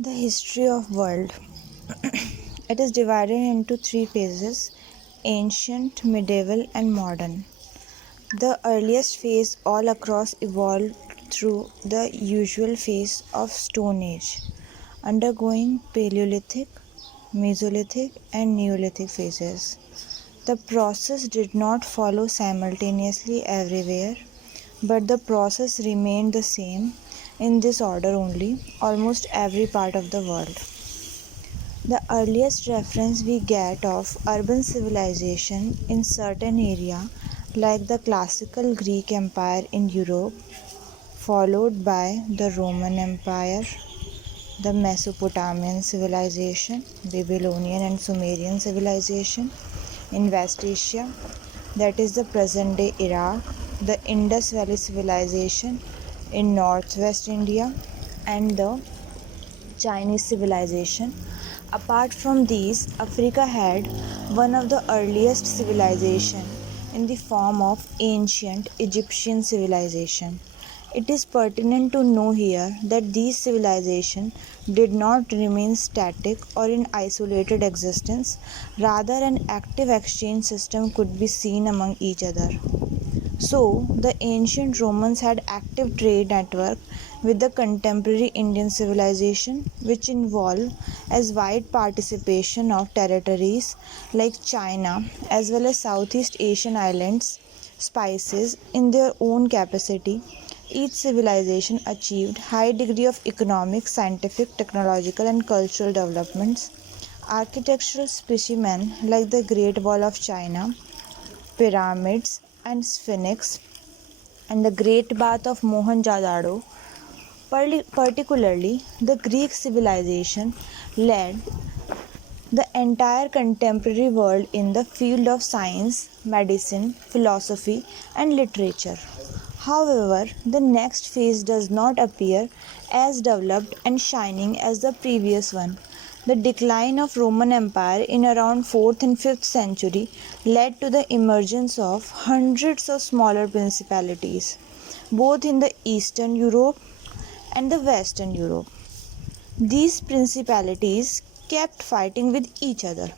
The history of world. It is divided into three phases: ancient, medieval, and modern. The earliest phase all across evolved through the usual phase of Stone Age, undergoing Paleolithic, Mesolithic, and Neolithic phases. The process did not follow simultaneously everywhere, but the process remained the same in this order only, almost every part of the world. The earliest reference we get of urban civilization in certain area, like the classical Greek Empire in Europe, followed by the Roman Empire, the Mesopotamian civilization, Babylonian and Sumerian civilization in West Asia, that is the present day Iraq, the Indus Valley civilization in northwest India, and the Chinese civilization. Apart from these, Africa had one of the earliest civilization in the form of ancient Egyptian civilization. It is pertinent to know here that these civilizations did not remain static or in isolated existence, rather an active exchange system could be seen among each other. So, the ancient Romans had active trade network with the contemporary Indian civilization, which involved as wide participation of territories like China as well as Southeast Asian islands, spices in their own capacity. Each civilization achieved high degree of economic, scientific, technological and cultural developments. Architectural specimens like the Great Wall of China, pyramids and Sphinx, and the Great Bath of Mohenjo-daro. Particularly, the Greek civilization led the entire contemporary world in the field of science, medicine, philosophy, and literature. However, the next phase does not appear as developed and shining as the previous one. The decline of Roman Empire in around 4th and 5th century led to the emergence of hundreds of smaller principalities, both in the Eastern Europe and the Western Europe. These principalities kept fighting with each other,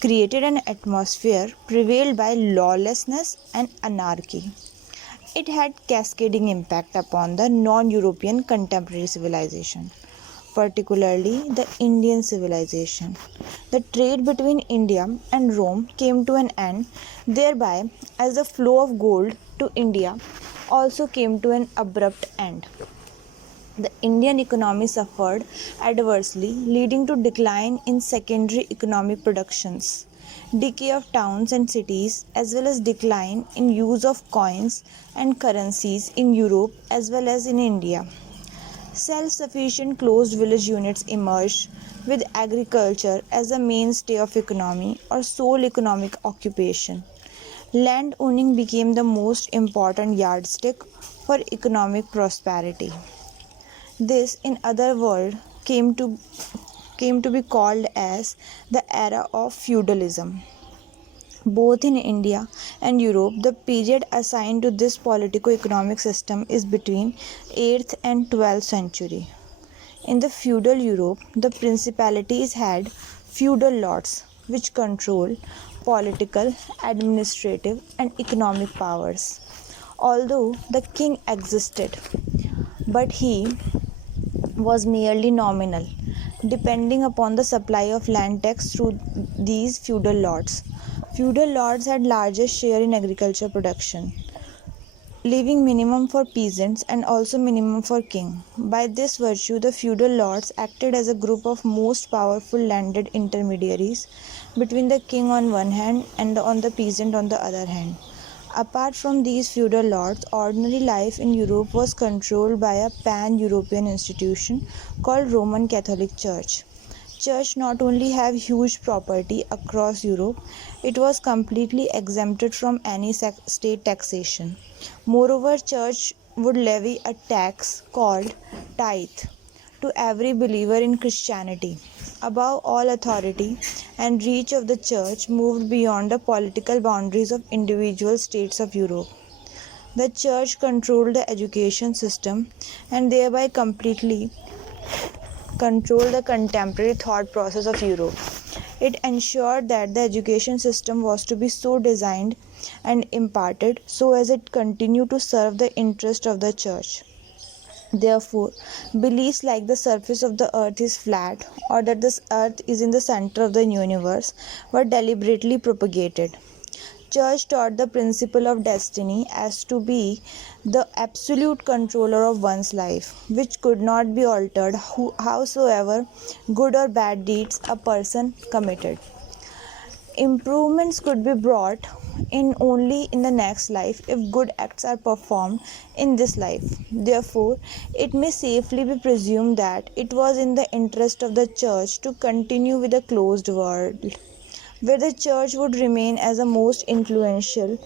created an atmosphere prevailed by lawlessness and anarchy. It had cascading impact upon the non-European contemporary civilization, particularly the Indian civilization. The trade between India and Rome came to an end, thereby as the flow of gold to India also came to an abrupt end. The Indian economy suffered adversely, leading to decline in secondary economic productions, decay of towns and cities, as well as decline in use of coins and currencies in Europe as well as in India. Self-sufficient closed village units emerged, with agriculture as the mainstay of economy or sole economic occupation. Land owning became the most important yardstick for economic prosperity. This, in other words, came to be called as the era of feudalism. Both in India and Europe, the period assigned to this politico-economic system is between 8th and 12th century. In the feudal Europe, the principalities had feudal lords which control political, administrative and economic powers. Although the king existed, but he was merely nominal, depending upon the supply of land tax through these feudal lords. Feudal lords had largest share in agriculture production, leaving minimum for peasants and also minimum for king. By this virtue, the feudal lords acted as a group of most powerful landed intermediaries between the king on one hand and on the peasant on the other hand. Apart from these feudal lords, ordinary life in Europe was controlled by a pan-European institution called Roman Catholic Church. Church not only have huge property across Europe, it was completely exempted from any state taxation. Moreover, church would levy a tax called tithe to every believer in Christianity. Above all, authority and reach of the church moved beyond the political boundaries of individual states of Europe. The church controlled the education system and thereby controlled the contemporary thought process of Europe. It ensured that the education system was to be so designed and imparted so as it continued to serve the interest of the church. Therefore, beliefs like the surface of the earth is flat or that this earth is in the center of the universe were deliberately propagated. Church taught the principle of destiny as to be the absolute controller of one's life, which could not be altered howsoever good or bad deeds a person committed. Improvements could be brought in only in the next life if good acts are performed in this life. Therefore, it may safely be presumed that it was in the interest of the church to continue with a closed world, where the church would remain as a most influential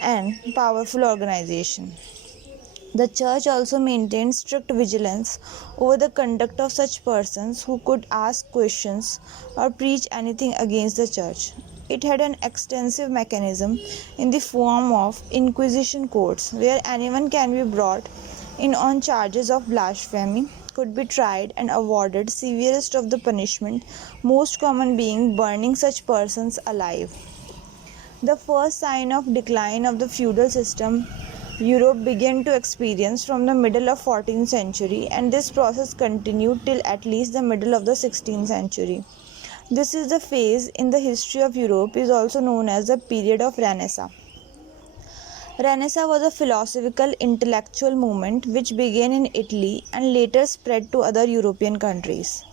and powerful organization. The church also maintained strict vigilance over the conduct of such persons who could ask questions or preach anything against the church. It had an extensive mechanism in the form of inquisition courts, where anyone can be brought in on charges of blasphemy, could be tried and awarded severest of the punishment, most common being burning such persons alive. The first sign of decline of the feudal system Europe began to experience from the middle of 14th century, and this process continued till at least the middle of the 16th century. This is the phase in the history of Europe is also known as the period of Renaissance. Renaissance was a philosophical intellectual movement which began in Italy and later spread to other European countries.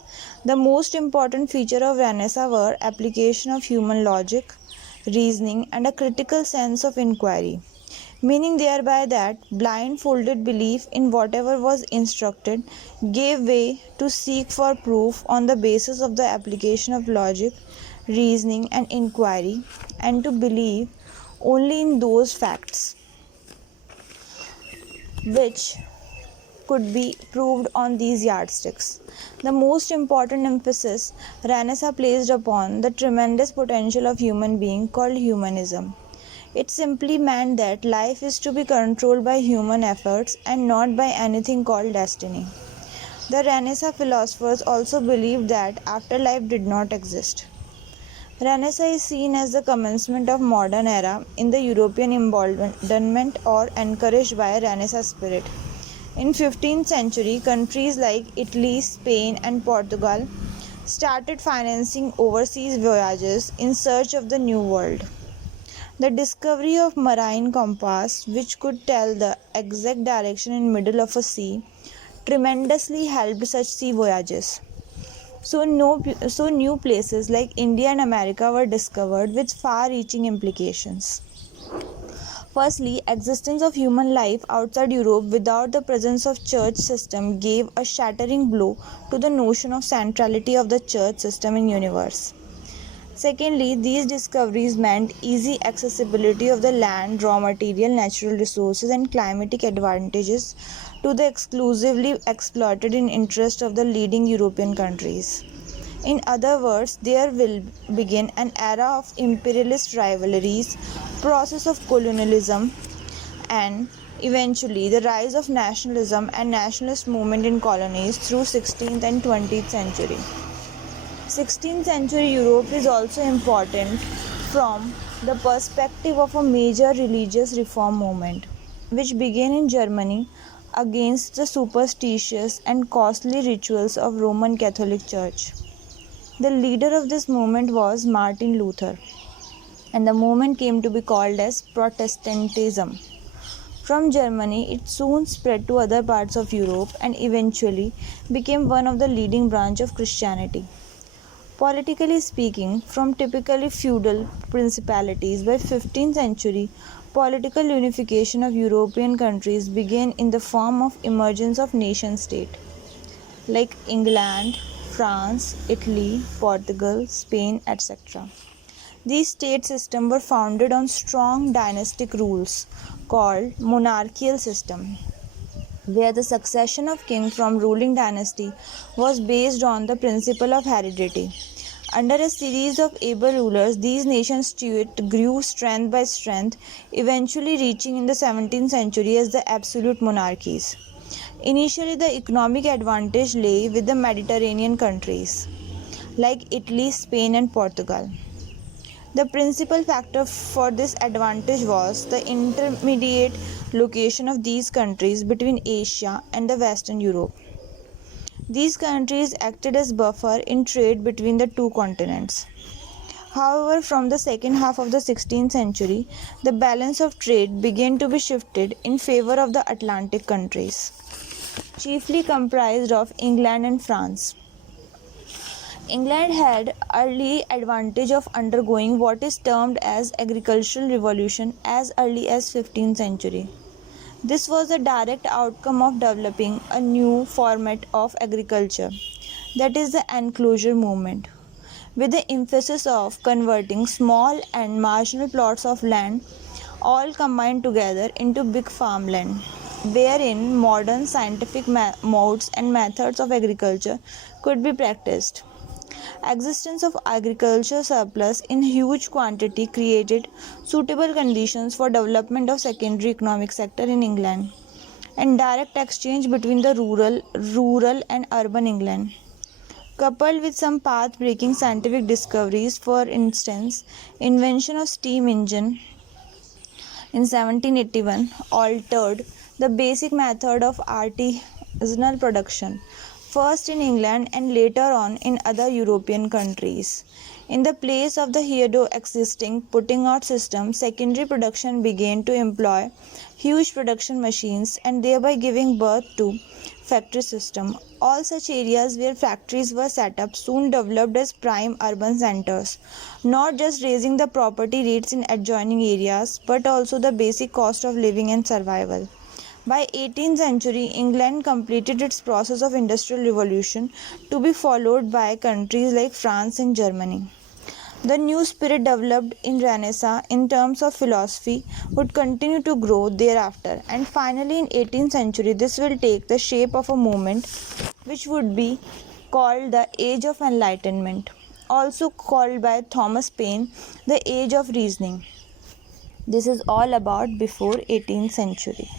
The most important feature of Renaissance were application of human logic, reasoning, and a critical sense of inquiry, meaning thereby that blindfolded belief in whatever was instructed gave way to seek for proof on the basis of the application of logic, reasoning, and inquiry, and to believe only in those facts which could be proved on these yardsticks. The most important emphasis Renaissance placed upon the tremendous potential of human being called humanism. It simply meant that life is to be controlled by human efforts and not by anything called destiny. The Renaissance philosophers also believed that afterlife did not exist. Renaissance is seen as the commencement of modern era in the European embodiment or encouraged by a Renaissance spirit. In 15th century, countries like Italy, Spain, and Portugal started financing overseas voyages in search of the new world. The discovery of marine compass, which could tell the exact direction in middle of a sea, tremendously helped such sea voyages. So new places like India and America were discovered with far-reaching implications. Firstly, existence of human life outside Europe without the presence of church system gave a shattering blow to the notion of centrality of the church system in universe. Secondly, these discoveries meant easy accessibility of the land, raw material, natural resources, and climatic advantages to the exclusively exploited in interest of the leading European countries. In other words, there will begin an era of imperialist rivalries, process of colonialism, and eventually the rise of nationalism and nationalist movement in colonies through 16th and 20th century. 16th century Europe is also important from the perspective of a major religious reform movement, which began in Germany against the superstitious and costly rituals of Roman Catholic Church. The leader of this movement was Martin Luther, and the movement came to be called as Protestantism. From Germany, it soon spread to other parts of Europe and eventually became one of the leading branch of Christianity. Politically speaking, from typically feudal principalities, by 15th century, political unification of European countries began in the form of emergence of nation-state, like England, France, Italy, Portugal, Spain, etc. These state systems were founded on strong dynastic rules called monarchical system, where the succession of king from ruling dynasty was based on the principle of heredity. Under a series of able rulers, these nation-states grew strength by strength, eventually reaching in the 17th century as the absolute monarchies. Initially, the economic advantage lay with the Mediterranean countries like Italy, Spain, and Portugal. The principal factor for this advantage was the intermediate location of these countries between Asia and the Western Europe. These countries acted as buffer in trade between the two continents. However, from the second half of the 16th century, the balance of trade began to be shifted in favor of the Atlantic countries, chiefly comprised of England and France. England had early advantage of undergoing what is termed as agricultural revolution as early as 15th century. This was a direct outcome of developing a new format of agriculture, that is the enclosure movement, with the emphasis of converting small and marginal plots of land all combined together into big farmland, wherein modern scientific modes and methods of agriculture could be practiced. Existence of agriculture surplus in huge quantity created suitable conditions for development of secondary economic sector in England and direct exchange between the rural and urban England, coupled with some path-breaking scientific discoveries, for instance, invention of steam engine in 1781 altered the basic method of artisanal production, first in England and later on in other European countries. In the place of the hitherto existing putting out system, secondary production began to employ huge production machines and thereby giving birth to factory system. All such areas where factories were set up soon developed as prime urban centers, not just raising the property rates in adjoining areas but also the basic cost of living and survival. By 18th century, England completed its process of industrial revolution, to be followed by countries like France and Germany. The new spirit developed in Renaissance in terms of philosophy would continue to grow thereafter, and finally in 18th century this will take the shape of a movement which would be called the Age of Enlightenment, also called by Thomas Paine the Age of Reasoning. This is all about before 18th century.